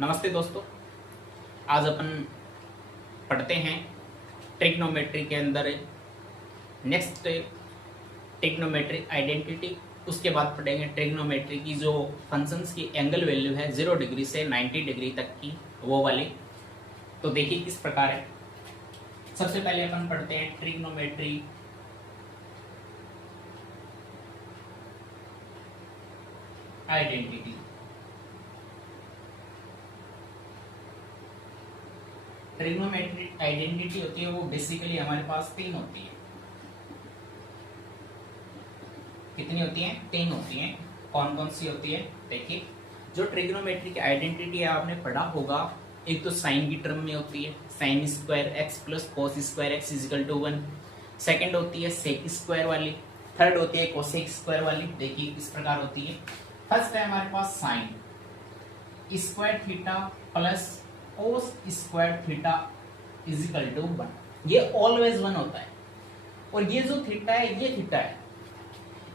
नमस्ते दोस्तों। आज अपन पढ़ते हैं ट्रिग्नोमेट्री के अंदर नेक्स्ट ट्रिग्नोमेट्री आइडेंटिटी। उसके बाद पढ़ेंगे ट्रिग्नोमेट्री की जो फंक्शंस की एंगल वैल्यू है 0 डिग्री से 90 डिग्री तक की वो वाली। तो देखिए किस प्रकार है। सबसे पहले अपन पढ़ते हैं ट्रिग्नोमेट्री आइडेंटिटी। ट्रिग्नोमेट्री आइडेंटिटी होती है वो बेसिकली हमारे पास तीन होती है। कितनी होती हैं? तीन होती हैं। कौन कौन सी होती है? देखिए, जो ट्रिग्नोमेट्री की आइडेंटिटी है आपने पढ़ा होगा। एक तो साइन की टर्म में होती है, sine square x plus cos square x equal to 1। Second होती है सेक स्क्वायर वाली। थर्ड होती है कोसेक स्क्वायर वाली। देखिए किस प्रकार होती है। फर्स्ट है हमारे पास sine square theta plus cos square theta equal to 1। ये ऑलवेज 1 होता है। और ये जो थीटा है ये थीटा है।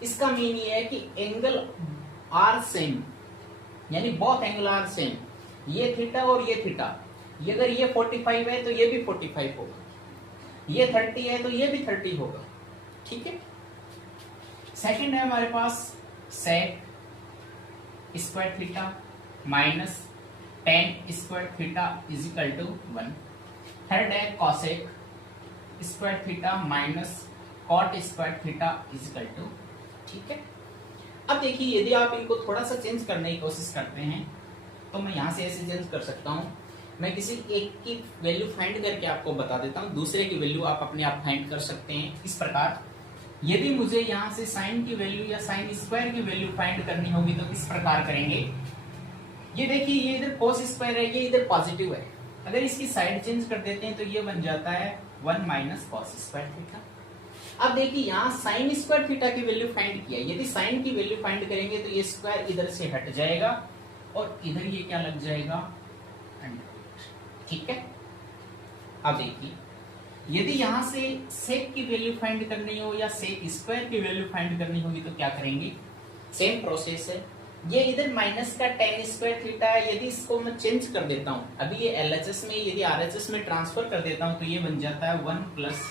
इसका मीन ये है कि एंगल आर सेम, यानी बोथ एंगल आर सेम। ये थीटा और ये थीटा, ये अगर ये 45 है तो ये भी 45 होगा, ये 30 है तो ये भी 30 होगा। ठीक है। सेकंड है हमारे पास sec square theta minus tan square theta equal to 1। Third है cosec square theta minus cot square theta equal to. ठीक है। अब देखिए, यदि आप इनको थोड़ा सा चेंज करने की कोशिश करते हैं तो मैं यहां से ऐसे चेंज कर सकता हूं। मैं किसी एक की वैल्यू फाइंड करके आपको बता देता हूं, दूसरे की वैल्यू आप अपने आप फाइंड कर सकते हैं। इस प्रकार यदि मुझे यहां से साइन की वैल्यू या साइन स्क्वायर की वैल्यू फाइंड करनी होगी तो किस प्रकार करेंगे। ये देखिए, ये इधर कोस स्क्वायर है, ये इधर पॉजिटिव है। अगर इसकी साइड चेंज कर देते हैं तो ये बन जाता है 1 माइनस कॉस स्क्वायर थीटा। अब देखिए, यहाँ साइन स्क्वायर थीटा की वैल्यू फाइंड किया। यदि साइन की वैल्यू फाइंड करेंगे तो ये स्क्वायर इधर से हट जाएगा और इधर ये क्या लग जाएगा, ठीक है। अब देखिए, यदि यहां से सेक की वैल्यू फाइंड करनी हो या सेक स्क्वायर की वैल्यू फाइंड करनी होगी तो क्या करेंगे, सेम प्रोसेस है। ये इधर माइनस का टेन स्क्वायर थीटा है। यदि इसको मैं चेंज कर देता हूं, अभी ये एलएचएस में, यदि आरएचएस में ट्रांसफर कर देता हूं तो ये बन जाता है 1 plus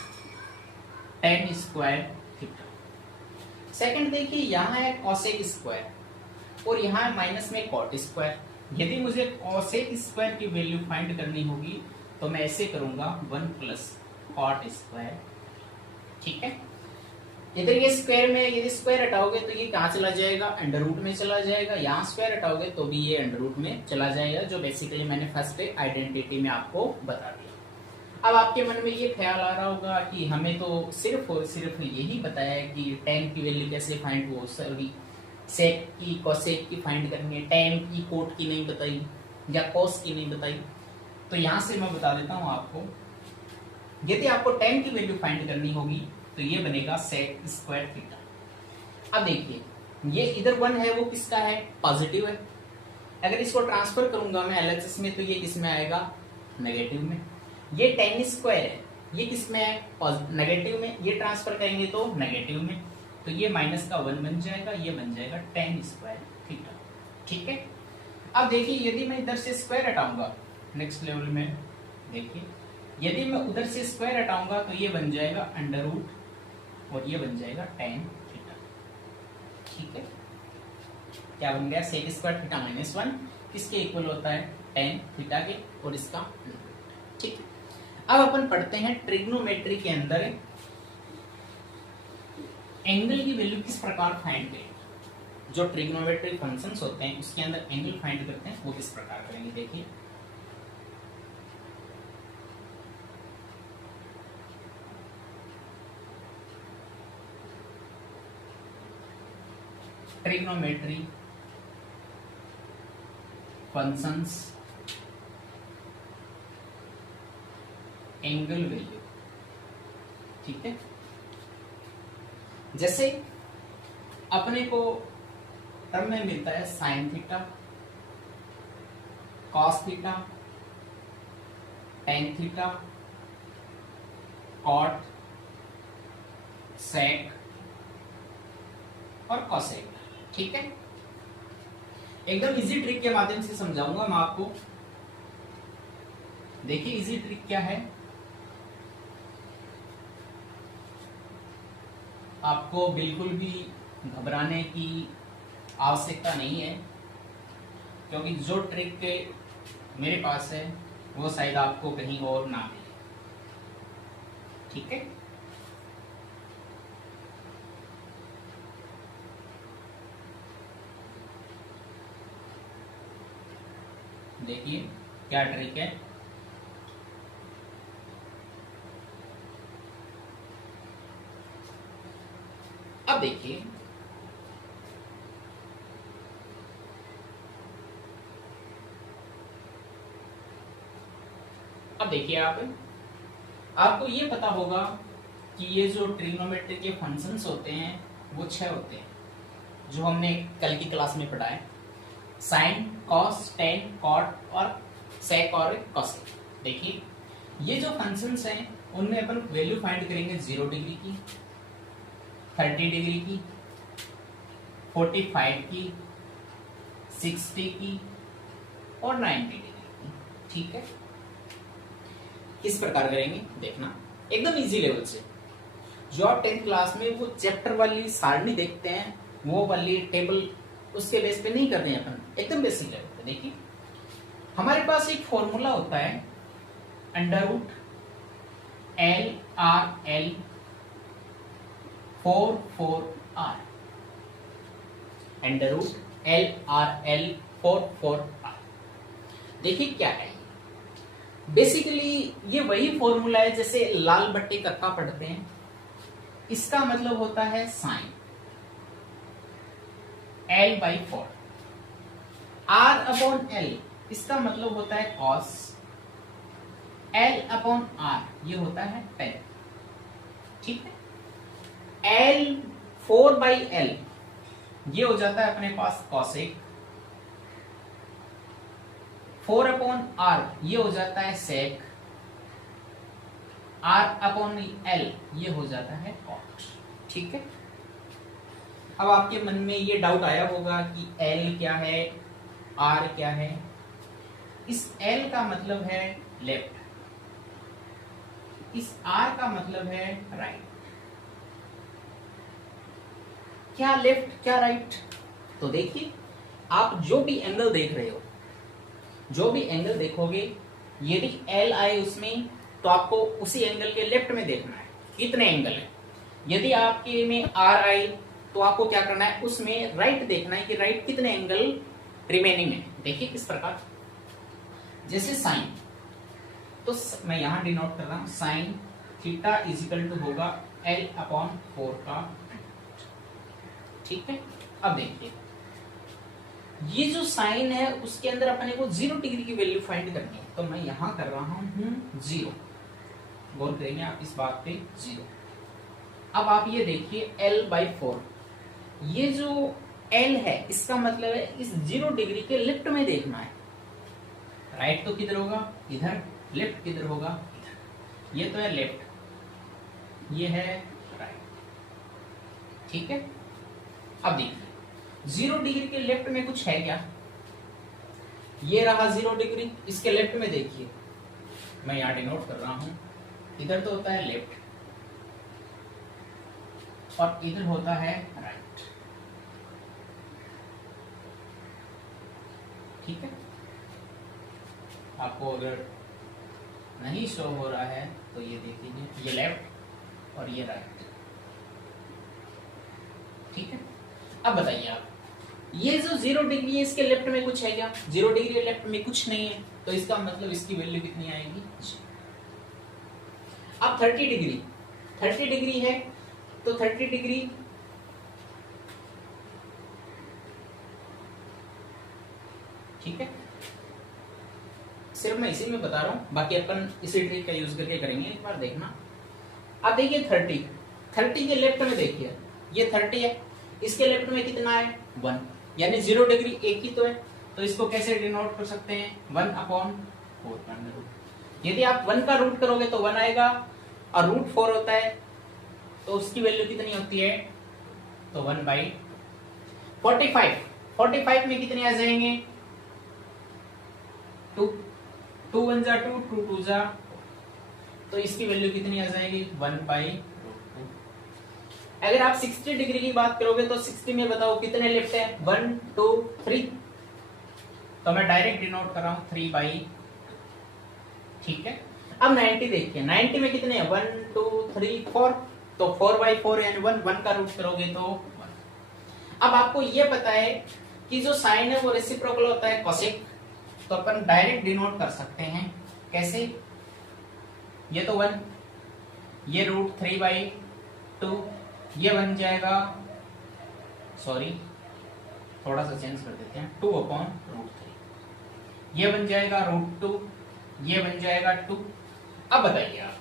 ten square theta. Second देखिए, यहाँ है कॉसेक स्क्वायर और यहाँ है माइनस में कॉट स्क्वायर। यदि मुझे कॉसेक स्क्वायर की वैल्यू फाइंड करनी होगी तो मैं ऐसे करूंगा 1 प्लस कॉट स्क्वायर। ठीक है। इधर ये स्क्वायर में यदि स्क्वायर हटाओगे तो ये कहाँ चला जाएगा, अंडर रूट में चला जाएगा। यहाँ स्क्वायर हटाओगे तो भी ये अंडर रूट में चला जाएगा, जो बेसिकली मैंने फर्स्ट आइडेंटिटी में आपको बता दिया। अब आपके मन में ये ख्याल आ रहा होगा कि हमें तो सिर्फ और सिर्फ यही बताया है कि टेन की वैल्यू कैसे फाइंड हो, सॉरी सेक की कोसेक की फाइंड करनी है, टेन की कोट की नहीं बताई या कोस की नहीं बताई। तो यहां से मैं बता देता हूं आपको, यदि आपको टेन की वैल्यू फाइंड करनी होगी तो ये बनेगा सेक स्क्वायर थीटा। अब देखिए, ये इधर 1 है वो किसका है, पॉजिटिव है। अगर इसको ट्रांसफर करूंगा मैं एलएचएस में तो ये किस में आएगा, नेगेटिव में। ये टेन स्क्वायर है, ये किस में है, नेगेटिव में। ये ट्रांसफर करेंगे तो नेगेटिव में, तो ये माइनस का 1 बन जाएगा, ये बन जाएगा टेन स्क्वायर थीटा। ठीक है। अब देखिए, यदि मैं इधर से स्क्वायर हटाऊंगा नेक्स्ट लेवल में, देखिए यदि मैं उधर से स्क्वायर हटाऊंगा तो ये बन जाएगा अंडर रूट और ये बन जाएगा टेन थीटा। ठीक है। क्या बन गया, सेक स्क्वायर थीटा माइनस 1 किसके इक्वल होता है, टेन थीटा के, और इसका। ठीक है। अब अपन पढ़ते हैं ट्रिग्नोमेट्री के अंदर एंगल की वैल्यू किस प्रकार फाइंड करें। जो ट्रिग्नोमेट्री फंक्शंस होते हैं उसके अंदर एंगल फाइंड करते हैं वो किस प्रकार करेंगे। देखिए, ट्रिग्नोमेट्री फंक्शंस एंगल वैल्यू। ठीक है। जैसे अपने को टर्म में मिलता है sine theta, cos theta, tan theta, cot, sec और कॉसेक। ठीक है। एकदम इजी ट्रिक के माध्यम से समझाऊंगा मैं आपको। देखिए इजी ट्रिक क्या है, आपको बिल्कुल भी घबराने की आवश्यकता नहीं है, क्योंकि जो ट्रिक मेरे पास है वो शायद आपको कहीं और ना मिले। ठीक है, देखिए क्या ट्रिक है। अब देखिए आपको ये पता होगा कि ये जो ट्रिग्नोमेट्री के फंक्शंस होते हैं वो 6 होते हैं, जो हमने कल की क्लास में पढ़ा है। साइन, कॉस, टेन, कॉट और सेक और कॉसेक। देखिए ये जो फंक्शंस हैं उनमें अपन वैल्यू फाइंड करेंगे 0 डिग्री की, 30 डिग्री की, 45 की, 60 की और 90 डिग्री की। ठीक है, किस प्रकार करेंगे देखना, एकदम इजी लेवल से। जो आप 10th क्लास में वो चैप्टर वाली सारणी देखते हैं, वो वाली टेबल उसके बेस पे नहीं कर रहे हैं अपन, एकदम बेसिक लेवल पे। देखिए हमारे पास एक फॉर्मूला होता है under root LRL 4/4R, under root LRL 4/4R। देखिए क्या है, बेसिकली ये वही फॉर्मूला है जैसे लाल बट्टे कक्का पढ़ते हैं। इसका मतलब होता है साइन L/4, R/L इसका मतलब होता है cos, L/R ये होता है tan। ठीक है, L/4/L ये हो जाता है अपने पास cosec, 4/R ये हो जाता है sec, R/L ये हो जाता है cot। ठीक है, अब आपके मन में ये डाउट आया होगा कि L क्या है, R क्या है। इस L का मतलब है लेफ्ट, इस R का मतलब है राइट। क्या लेफ्ट क्या राइट, तो देखिए आप जो भी एंगल देख रहे हो, जो भी एंगल देखोगे, यदि L आए उसमें तो आपको उसी एंगल के लेफ्ट में देखना है कितने एंगल है। यदि आपके में R आए तो आपको क्या करना है, उसमें राइट देखना है कि राइट कितने एंगल रिमेनिंग है। देखिए किस प्रकार, जैसे साइन, तो मैं यहां डिनोट कर रहा हूं साइन थीटा इजिकल टू होगा L/4 का। ठीक है, अब देखिए ये जो साइन है उसके अंदर अपने को 0 डिग्री की वैल्यू फाइंड करनी है, तो मैं यहां कर रहा हूं 0। गौर करेंगे आप इस बात पे 0। अब आप ये देखिए L/4, ये जो L है इसका मतलब है इस 0 डिग्री के लेफ्ट में देखना है। राइट तो किधर होगा, इधर, लेफ्ट किधर होगा, इधर। ये तो है लेफ्ट, ये है राइट। ठीक है, अब देखिए 0 डिग्री के लेफ्ट में कुछ है क्या, ये रहा 0 डिग्री, इसके लेफ्ट में देखिए, मैं यहां डिनोट कर रहा हूं, इधर तो होता है लेफ्ट और इधर होता है राइट। ठीक है, आपको अगर नहीं शो हो रहा है तो ये देख लीजिए, ये लेफ्ट और ये राइट। ठीक है, अब बताइए आप, ये जो 0 डिग्री है इसके लेफ्ट में कुछ है क्या, 0 डिग्री के लेफ्ट में कुछ नहीं है, तो इसका मतलब इसकी वैल्यू कितनी आएगी। अब 30 डिग्री, 30 डिग्री है तो 30 डिग्री ठीक है, सिर्फ मैं इसी में बता रहा हूं, बाकी अपन इसी ट्रिक का यूज करके करेंगे, एक बार देखना। अब देखिए 30 के लेफ्ट में देखिए, ये 30 है, इसके लेफ्ट में कितना है 1, यानी 0 डिग्री एक ही तो है, तो इसको कैसे डिनोट कर सकते हैं 1/4। यदि आप 1 का रूट करोगे तो 1 आएगा, और रूट 4 होता है तो उसकी वैल्यू कितनी होती है, तो 1/45। 45 में कितने आ जाएंगे 2, 2 1 जा 2, 2 2 जा, तो इसकी वैल्यू कितनी आ जाएगी 1/√2। अगर आप 60 डिग्री की बात करोगे तो 60 में बताओ कितने लेफ्ट है 1 2 3, तो मैं डायरेक्ट डिनोट कर रहा हूं 3/, ठीक है। अब 90 देखिए, 90 में कितने हैं 1 2 3 4, तो 4/4 यानी 1 का रूट करोगे तो 1। अब आपको ये पता है कि जो साइन है वो रेसिप्रोकल होता है कोसेक, तो अपन डायरेक्ट डिनोट कर सकते हैं कैसे, ये तो 1, ये √3/2, ये बन जाएगा, सॉरी थोड़ा सा चेंज कर देते हैं, 2/√3, ये बन जाएगा √2, ये बन जाएगा 2। अब बताइए आप,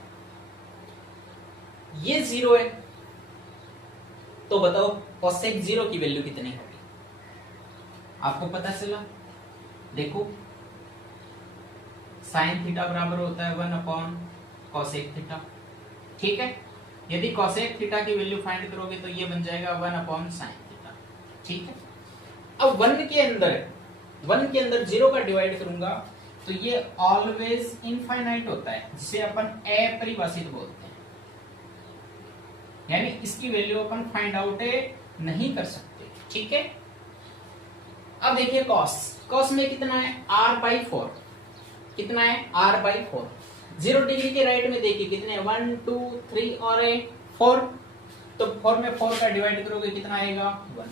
ये 0 है, तो बताओ कोसेक 0 की वैल्यू कितनी होगी, आपको पता चला। देखो साइन थीटा बराबर होता है 1/कोसेक थीटा, ठीक है। यदि कोसेक थीटा की वैल्यू फाइंड करोगे तो ये बन जाएगा 1/sin थीटा, ठीक है। अब 1 के अंदर 0 का डिवाइड करूंगा तो ये ऑलवेज इनफाइनाइट होता है, जिसे अपन अपरिभाषित बोलते हैं, यानी इसकी वैल्यू अपन फाइंड आउट नहीं कर सकते, ठीक है। अब देखिए कॉस में कितना है r/4, कितना है r/4, 0 डिग्री के राइट में देखिए कितने 1 2 3 और 4, तो 4 में 4 का डिवाइड करोगे कितना आएगा 1।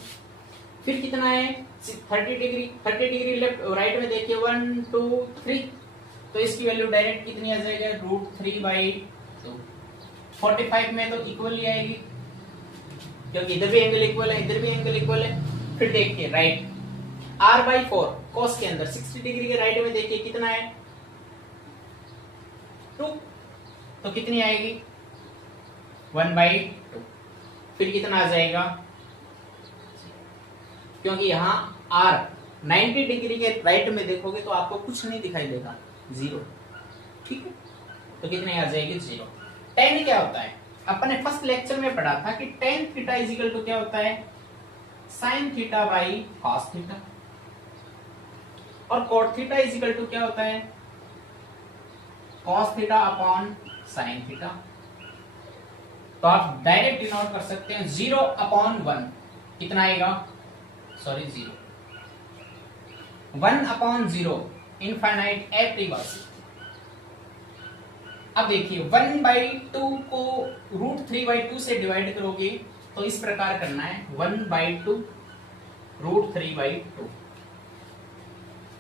फिर कितना है 30 डिग्री लेफ्ट राइट में देखिए 1 2 3, तो इसकी वैल्यू डायरेक्ट कितनी आ जाएगा √3/2। 45 में तो इक्वल ही आएगी, क्योंकि इधर भी एंगल इक्वल है, इधर भी एंगल इक्वल है। फिर देखिए राइट r/4 कॉस के अंदर 60 डिग्री के राइट में देखिए कितना है 2, तो कितनी आएगी 1/2। फिर कितना आ जाएगा, क्योंकि यहाँ r 90 डिग्री के राइट में देखोगे तो आपको कुछ नहीं दिखाई देगा 0, ठीक है, तो कितनी आ जाएगी 0। tan क्या होता है, अपने फर्स्ट लेक्चर में पढ़ा था कि tan थीटा इजिकल टू क्या होता है sin θ/cos थीटा, और cot थीटा इजिकल टू क्या होता है cos θ/sin थीटा। तो आप डायरेक्ट डिनोट कर सकते हैं 0/1, कितना आएगा, सॉरी 1/0 इनफाइनाइट अपरिभाषित। अब देखिए 1/2 को √3/2 से डिवाइड करोगे तो इस प्रकार करना है 1/2 √3/2।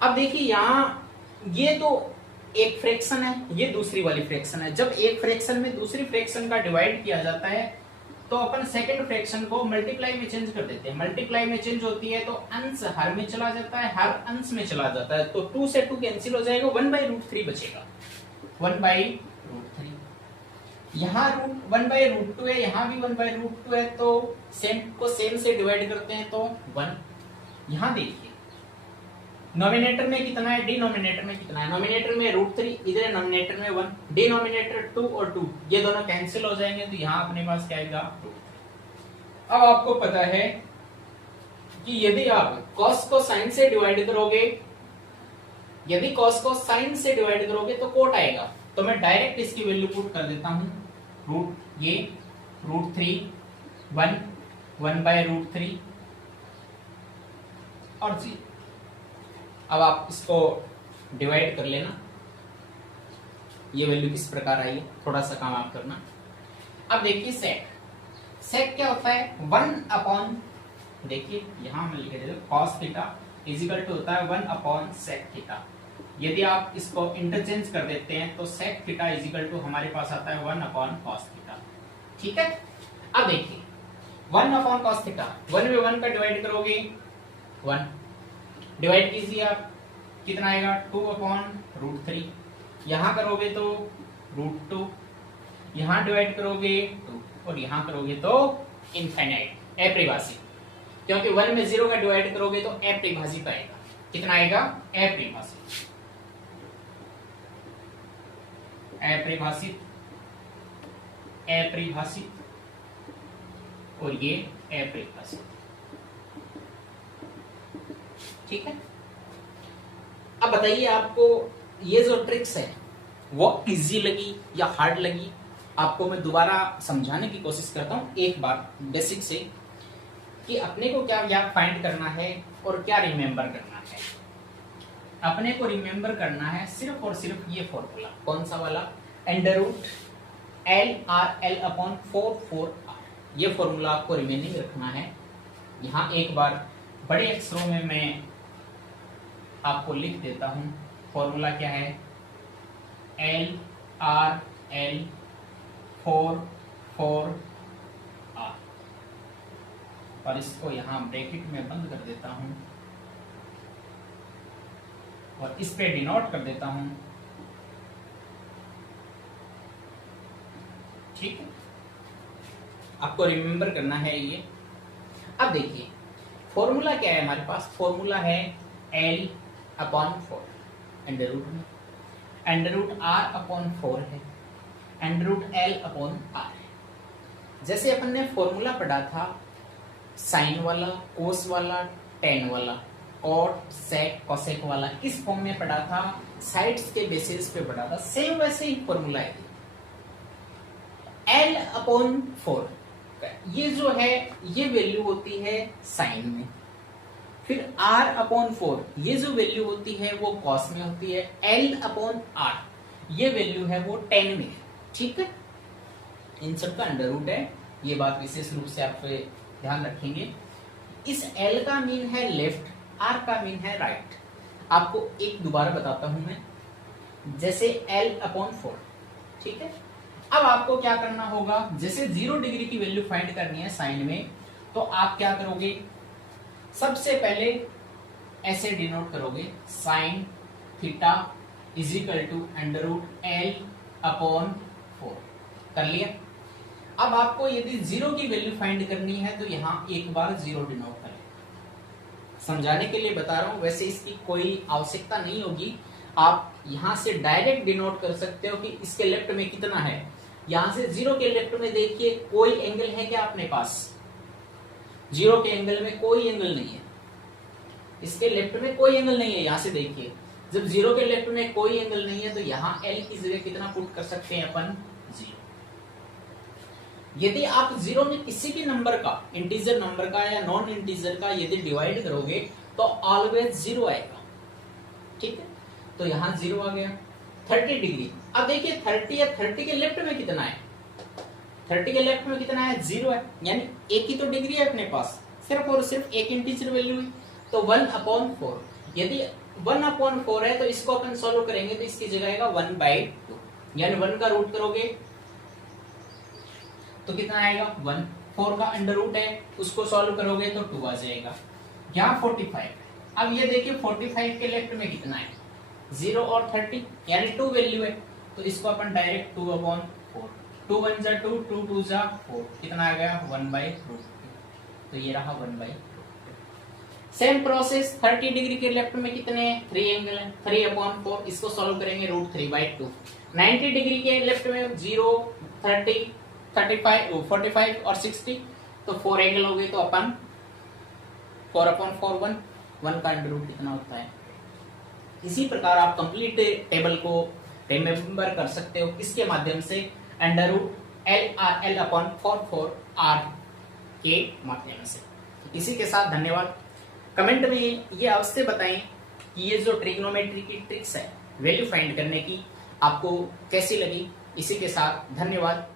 अब देखिए यहां ये तो एक फ्रैक्शन है, ये दूसरी वाली फ्रैक्शन है। जब एक फ्रैक्शन में दूसरी फ्रैक्शन का डिवाइड किया जाता है तो अपन सेकंड फ्रैक्शन को मल्टीप्लाई में चेंज कर देते हैं। मल्टीप्लाई में चेंज होती है तो अंश हर में चला जाता है, हर अंश में चला जाता है, तो 2 से 2 कैंसिल हो जाएगा, 1/√3 बचेगा, 1/√3। यहाँ 1/√2 है, यहाँ भी 1/√2 है, तो सेम को सेम से डिवाइड करते हैं तो 1। यहाँ देखिए नॉमिनेटर में कितना है, डिनोमिनेटर में कितना है, नॉमिनेटर में √3, इधर नॉमिनेटर में 1, डिनोमिनेटर 2 और 2 ये दोनों कैंसिल हो जाएंगे, तो यहाँ अपने पास क्या आएगा √3। अब आपको पता है कि यदि आप cos को sin से डिवाइड करोगे, यदि cos को sin से डिवाइड करोगे तो कोट आएगा, तो मैं डायरेक्ट इसकी वैल्यू पुट कर देता हूं ये √3 1/√3 और 0। अब आप इसको डिवाइड कर लेना, ये वैल्यू किस प्रकार आई है, थोड़ा सा काम आप करना। अब देखिए सेक क्या होता है 1/, देखिए यहां मैं लिख देता हूं cos थीटा इजिकल टू होता है 1/sec थीटा। यदि आप इसको इंटरचेंज कर देते हैं तो sec थीटा इजिकल टू हमारे पास आता है 1/cos थीटा, ठीक है। अब देखिए 1/cos थीटा, 1 में 1 का डिवाइड करोगे 1, डिवाइड कीजिए आप, कितना आएगा 2/√3, यहां करोगे तो √2, यहां डिवाइड करोगे 2 और यहां करोगे तो इनफाइनाइट अपरिभाषित, क्योंकि 1 में 0 का डिवाइड करोगे तो अपरिभाषित आएगा, कितना आएगा अपरिभाषित, अपरिभाषित अपरिभाषित और ये अपरिभाषित, ठीक है। अब बताइए आपको ये जो ट्रिक्स है वो इजी लगी या हार्ड लगी, आपको मैं दोबारा समझाने की कोशिश करता हूँ एक बार बेसिक से, कि अपने को क्या या फाइंड करना है और क्या रिमेंबर करना है। अपने को रिमेंबर करना है सिर्फ और सिर्फ ये फॉर्मूला, कौन सा वाला, अंडर रूट LRL/4/4R, ये फॉर्मूला आपको रिमेनिंग रखना है। यहाँ एक बार बड़े अक्षरों में मैं आपको लिख देता हूं, फॉर्मूला क्या है, LRL/4/4R, और इसको यहां ब्रैकेट में बंद कर देता हूं और इस पे डिनोट कर देता हूं, ठीक है। आपको रिमेंबर करना है ये। अब देखिए फॉर्मूला क्या है हमारे पास, फॉर्मूला है L/4, अंडर रूट में अंडर रूट R/4 है, अंडर रूट L/R है। जैसे अपन ने फॉर्मूला पढ़ा था साइन वाला, कोस वाला, टेन वाला, कॉट, सेक, कोसेक वाला, इस फॉर्म में पढ़ा था, साइड्स के बेसिस पे पढ़ा था, सेम वैसे ही फॉर्मूला है। L/4 ये जो है ये वैल्यू होती है साइन में, फिर R/4 ये जो वैल्यू होती है वो कॉस में होती है, L/R ये वैल्यू है वो टेन में है, ठीक है। इन सब का अंडर रूट है, ये बात विशेष रूप से आप ध्यान रखेंगे। इस L का मीन है लेफ्ट, R का मीन है राइट। आपको एक दोबारा बताता हूं मैं, जैसे L/4, ठीक है। अब आपको क्या करना होगा, जैसे 0 डिग्री की वैल्यू फाइंड करनी है साइन में, तो आप क्या करोगे, सबसे पहले ऐसे डिनोट करोगे, sine theta equal to under root L/4, कर लिया। अब आपको यदि 0 की वैल्यू फाइंड करनी है तो यहां एक बार 0 डिनोट करें। समझाने के लिए बता रहा हूं, वैसे इसकी कोई आवश्यकता नहीं होगी, आप यहां से डायरेक्ट डिनोट कर सकते हो कि इसके लेफ्ट में कितना है। यहां से 0 के लेफ्ट में देखिए कोई एंगल है क्या अपने पास, 0 के एंगल में कोई एंगल नहीं है, इसके लेफ्ट में कोई एंगल नहीं है। यहां से देखिए जब 0 के लेफ्ट में कोई एंगल नहीं है तो यहां L की जगह कितना पुट कर सकते हैं अपन, 0। यदि आप 0 में किसी भी नंबर का, इंटीजर नंबर का या नॉन इंटीजर का यदि डिवाइड करोगे तो ऑलवेज 0 आएगा, ठीक है। तो यहां 0 आ गया। 30 डिग्री, अब देखिए 30 या 30 के लेफ्ट में कितना है, 30 के लेफ्ट में कितना है, 0 है, यानी एक ही तो डिग्री है अपने पास, सिर्फ और सिर्फ एक इंटीजर वैल्यू है, तो 1/4। यदि 1/4 है तो इसको अपन सॉल्व करेंगे तो इसकी जगह आएगा 1/2, यानी 1 का रूट करोगे तो कितना आएगा 1, 4 का अंडर रूट है उसको सॉल्व करोगे तो 2 आ जाएगा। यहाँ 45, अब ये देखिए 45 के लेफ्ट में कितना है, 0 और 30, यानी 2 वैल्यू है, तो इसको अपन डायरेक्ट 2/4, 2 1 जा 2, 2 2 जा 4, कितना आ गया 1/2, तो ये रहा 1/2। सेम प्रोसेस 30 डिग्री के लेफ्ट में कितने हैं, 3 एंगल है, 3/4, इसको सॉल्व करेंगे √3/2। 90 डिग्री के लेफ्ट में 0, 30, 35, 45 और 60, तो 4 एंगल हो गए, तो अपन 4/4 1 का अंडर रूट कितना होता है। इसी प्रकार आप कंप्लीट टेबल को रिमेंबर कर सकते हो, किसके माध्यम से, अंडर रूट L/4/4R के माध्यम से। इसी के साथ धन्यवाद। कमेंट में ये अवश्य बताएं कि ये जो ट्रिग्नोमेट्री की ट्रिक्स है वैल्यू फाइंड करने की, आपको कैसी लगी। इसी के साथ धन्यवाद।